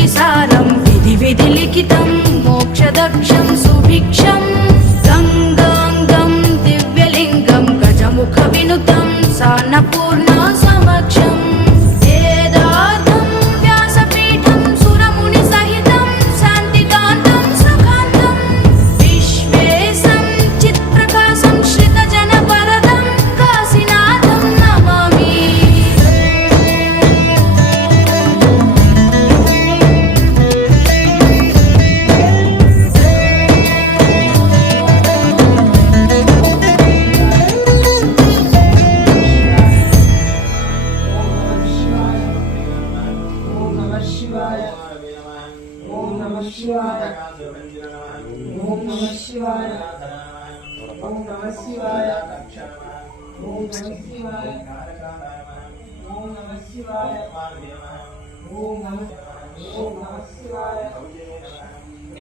शुचिसारं विधि विधिलिखितं मोक्षदक्षं सुभिक्षं गङ्गाङ्गं दिव्यलिङ्गं गजमुखविनुतं सान्नपूर्णा समक्षम् वेदार्थं व्यासपीठं सुरमुनिसहितं शान्तिकान्तं सुखान्तं विश्वेशं चित्प्रकाशं श्रितजनवरदं काशीनाथं नमामि। ओम नमः शिवाय ओम नमः शिवाय ओम नमः शिवाय ओम नमः शिवाय ओम नमः शिवाय ओम नमः